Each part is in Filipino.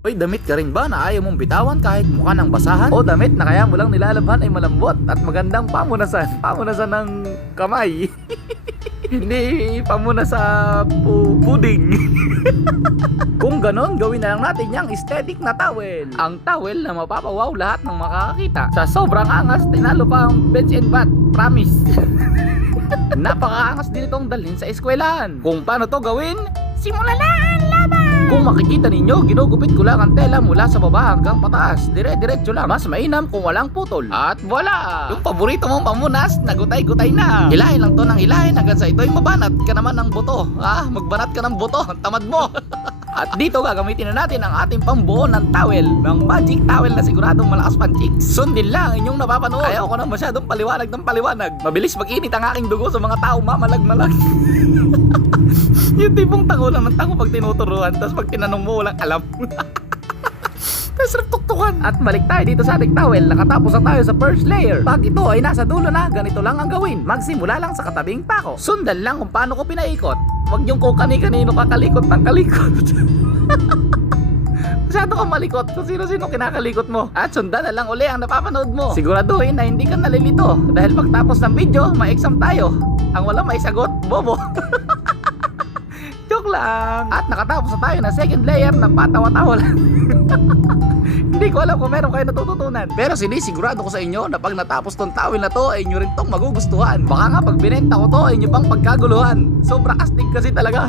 Uy, damit ka rin ba na ayaw mong bitawan kahit mukha ng basahan? O damit na kaya mo lang nilalabhan ay malambot at magandang pamunasan? Pamunasan ng kamay. Hindi pamuna sa puding. Kung ganon, gawin na lang natin yung aesthetic na towel. Ang towel na mapapawaw lahat ng makakakita. Sa sobrang angas, tinalo pa ang bench and bat. Promise. Napakaangas din itong dalhin sa eskwelahan. Kung paano to gawin, simulan na ang laban! Kung makikita ninyo, ginugupit ko lang ang tela mula sa baba hanggang pataas. Dire-diretso lang. Mas mainam kung walang putol. At voila! Yung paborito mong pamunas, nagutay-gutay na. Hilahin lang to ng hilahin hanggang sa ito'y mabanat ka naman ng buto. Magbanat ka ng buto. Tamad mo. At dito gagamitin na natin ang ating pambuo ng towel. Ng magic towel na siguradong malakas pan chicks. Sundin lang inyong napapanood. Ayaw ko na masyadong paliwanag ng paliwanag. Mabilis mag-init ang aking dugo sa mga tao mamalag-malag. Yung tipong tango naman tango pag tinuturuan. Tapos pag tinanong mo walang alam. Tapos tuktukan. At balik tayo dito sa ating towel. Nakatapos na tayo sa first layer. Pag ito ay nasa dulo na, ganito lang ang gawin. Magsimula lang sa katabing pako. Sundan lang kung paano ko pinaikot. Huwag yung kung kani-kanino kakalikot ng kalikot. Masyado kang malikot kung sino-sino kinakalikot mo. At sundan na lang uli ang napapanood mo. Siguraduhin na hindi ka nalilito. Dahil pagtapos ng video, may exam tayo. Ang walang may sagot, bobo. Joke lang. At nakatapos na tayo ng second layer na patawa-tawa lang. Hindi ko alam kung meron kayo natututunan. Pero sinisigurado ko sa inyo na pag natapos tong towel na to ay inyo rin tong magugustuhan. Baka nga pag binenta ko to ay inyo pang pagkaguluhan. Sobra astig kasi talaga.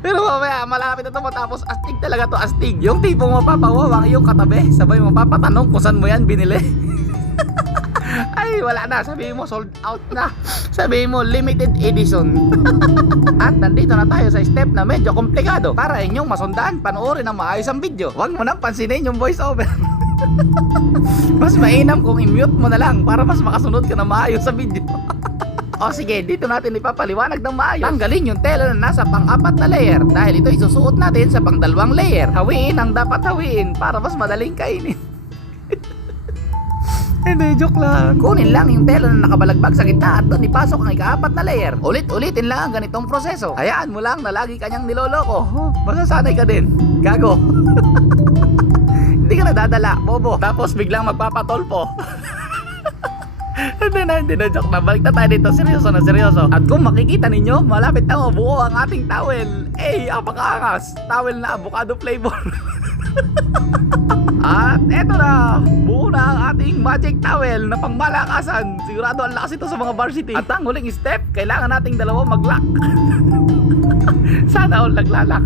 Pero mamaya malapit na to matapos. Astig talaga to, astig. Yung tipong mapapawaw ang iyong katabi. Sabay mapapatanong kung saan mo yan binili. Ay wala na, sabihin mo sold out na. Sabihin mo limited edition. At nandito na tayo sa step na medyo komplikado. Para inyong masundaan, panoorin ang maayos ang video. Huwag mo nang pansinin yung voice over. Mas mainam kung i-mute mo na lang para mas makasunod ka na maayos sa video. O sige, dito natin ipapaliwanag ng maayos. Tanggalin yung tela na nasa pang-apat na layer dahil ito isusuot natin sa pang-dalawang layer. Hawiin ang dapat hawiin para mas madaling kainin. Hindi, joke lang. Kunin lang yung tela na nakabalagbag sa gitna at doon ipasok ang ika-apat na layer. Ulit-ulitin lang ang ganitong proseso. Hayaan mo lang na lagi kanyang niloloko. Masasanay ka din. Gago. Hindi ka nadadala, bobo. Tapos biglang magpapatolpo. Hindi na, joke na. Balik na tayo dito. Seryoso na, seryoso. At kung makikita ninyo, malapit na mabuo ang ating towel. Apakaangas. Towel na avocado flavor. At eto na, buo na ang ating magic towel na pangmalakasan. Sigurado ang lakas ito sa mga varsity. At ang huling step, kailangan nating dalawa mag-lock. Sana all naglalak.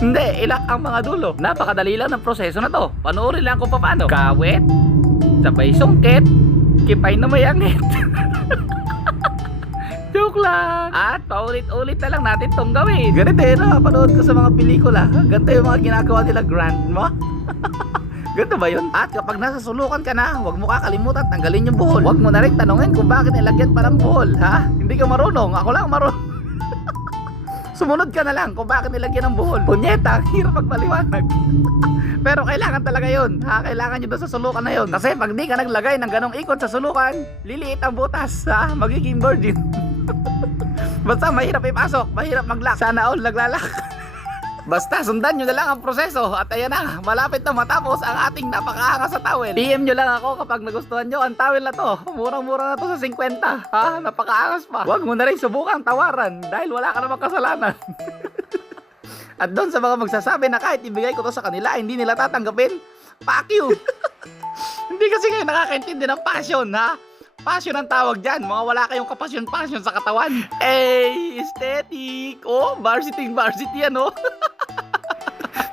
Hindi, ilak ang mga dulo. Napakadali lang ng proseso na to. Panoorin lang kung paano. Kawet, sabay sungkit, kipay na mayangit. Joke lang. At paulit-ulit na lang natin tong gawin. Ganito yun, panood ko sa mga pelikula. Ganito yung mga ginagawa nila grandma. Ganito ba yun? At kapag nasa sulukan ka na, huwag mo kakalimutan tanggalin yung buhol. Huwag mo na rin tanongin kung bakit nilagyan pa ng buhol. Hindi ka marunong, ako lang marunong. Sumunod ka na lang kung bakit nilagyan ng buhol. Punyeta, hirap magpaliwanag. Pero kailangan talaga yun. Kailangan nyo doon sa sulukan na yun. Kasi pag di ka naglagay ng ganong ikot sa sulukan, liliit ang butas. Magiging virgin. Basta mahirap ipasok, mahirap mag-lock. Sana all naglalak. Basta sundan nyo na lang ang proseso. At ayan na, malapit na matapos ang ating napakaangas sa towel. PM nyo lang ako kapag nagustuhan nyo ang towel na to. Murang-mura na to sa 50. Napakaangas pa. Huwag mo na rin subukang tawaran dahil wala ka namang kasalanan. At doon sa mga magsasabi na kahit ibigay ko to sa kanila, hindi nila tatanggapin, fuck you. Hindi kasi kayo nakakaintindi ng passion, Passion ang tawag dyan. Mga wala kayong kapasyon-pasyon sa katawan. Aesthetic. Varsity yan,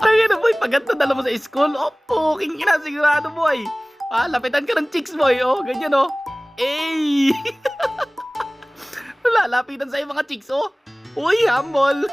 Tangina boy, pag ganito dala mo sa school, puking ina, sigurado boy. Lapitan ka ng chicks boy, ganyan Lalapitan sa mga chicks, Uy, humble.